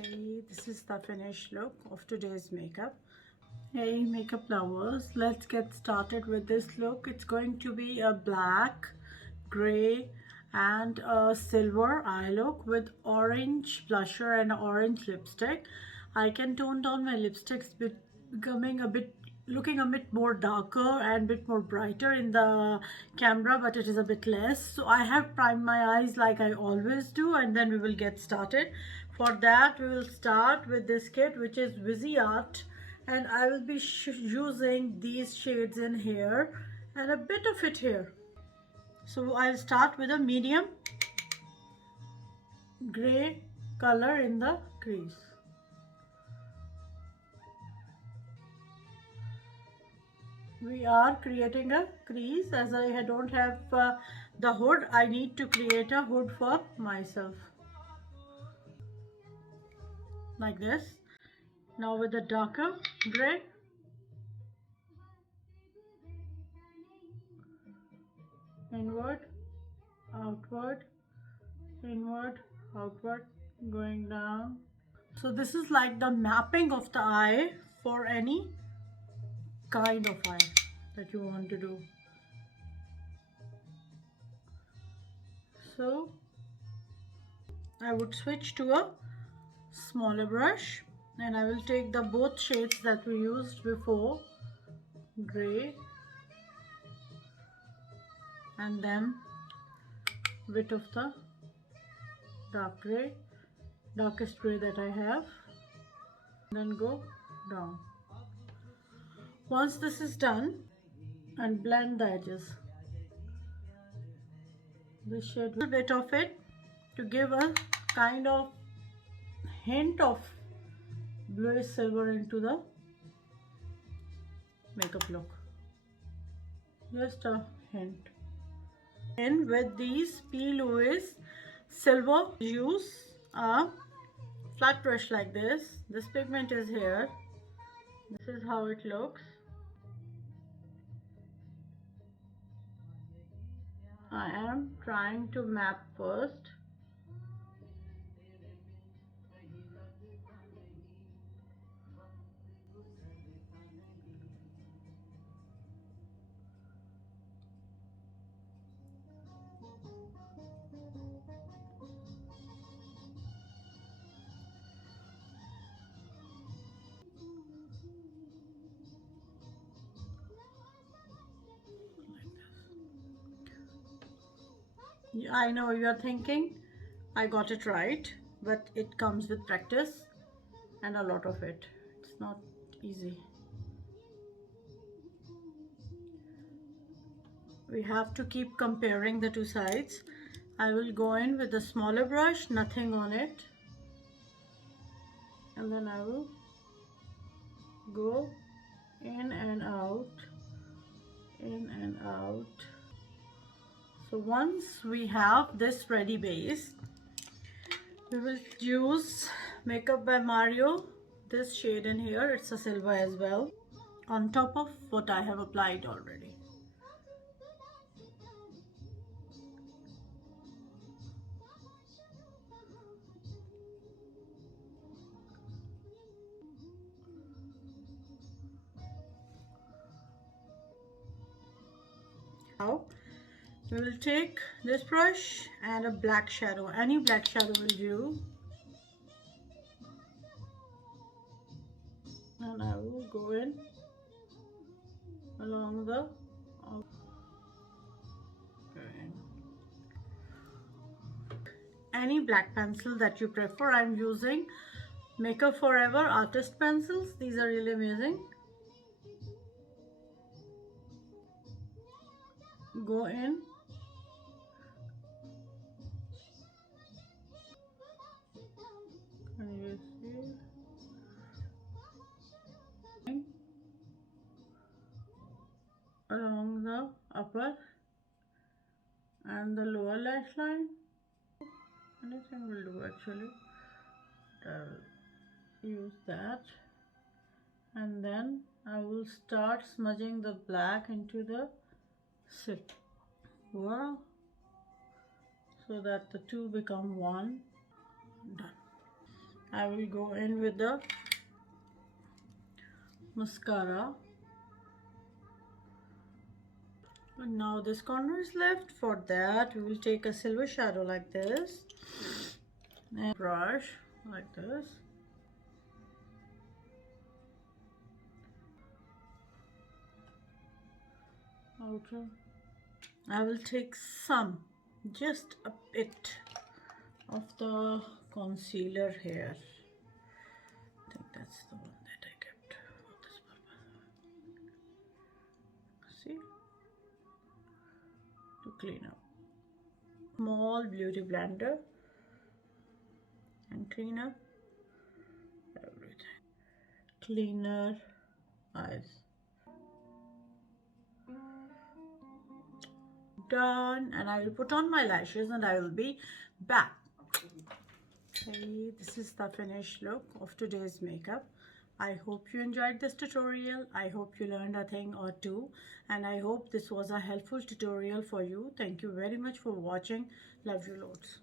Hey, this is the finished look of today's makeup. Hey makeup lovers, let's get started with this look. It's going to be a black, gray and a silver eye look with orange blusher and orange lipstick. I can tone down my lipsticks becoming a bit looking a bit more darker and a bit more brighter in the camera, but it is a bit less. So I have primed my eyes like I always do, and then we will get started. For that we will start with this kit, which is Visi Art, and I will be using these shades in here and a bit of it here. So I'll start with a medium gray color in the crease. We are creating a crease. As I don't have the hood, I need to create a hood for myself like this. Now with the darker gray, inward, outward, inward, outward, going down. So this is like the mapping of the eye for any kind of eye that you want to do. So I would switch to a smaller brush and I will take the both shades that we used before, gray and then bit of the dark gray, darkest gray that I have, then go down. Once this is done, and blend the edges. This shade, a bit of it to give a kind of hint of bluish silver into the makeup look. Just a hint. And with these P. Louis silver, use a flat brush like this. This pigment is here. This is how it looks. I am trying to map first. I know you are thinking I got it right, but it comes with practice and a lot of it. It's not easy. We have to keep comparing the two sides. I will go in with a smaller brush, nothing on it, and then I will go in and out, in and out. So once we have this ready base, we will use Makeup by Mario, this shade in here. It's a silver as well, on top of what I have applied already. Now we will take this brush and a black shadow. Any black shadow will do. And I will go in along the any black pencil that you prefer. I'm using Makeup Forever artist pencils. These are really amazing. Go in and you see along the upper and the lower lash line. Anything will do actually. I'll use that, and then I will start smudging the black into the silk. Wow. So that the two become one. Done. I will go in with the mascara. And now this corner is left. For that we will take a silver shadow like this and brush like this. Okay. I will take some, just a bit of the concealer here. I think that's the one that I kept for this purpose. See? To clean up. Small beauty blender and clean up everything. Cleaner eyes. Done, and I will put on my lashes and I will be back. Okay, this is the finished look of today's makeup. I hope you enjoyed this tutorial. I hope you learned a thing or two, and I hope this was a helpful tutorial for you. Thank you very much for watching. Love you loads.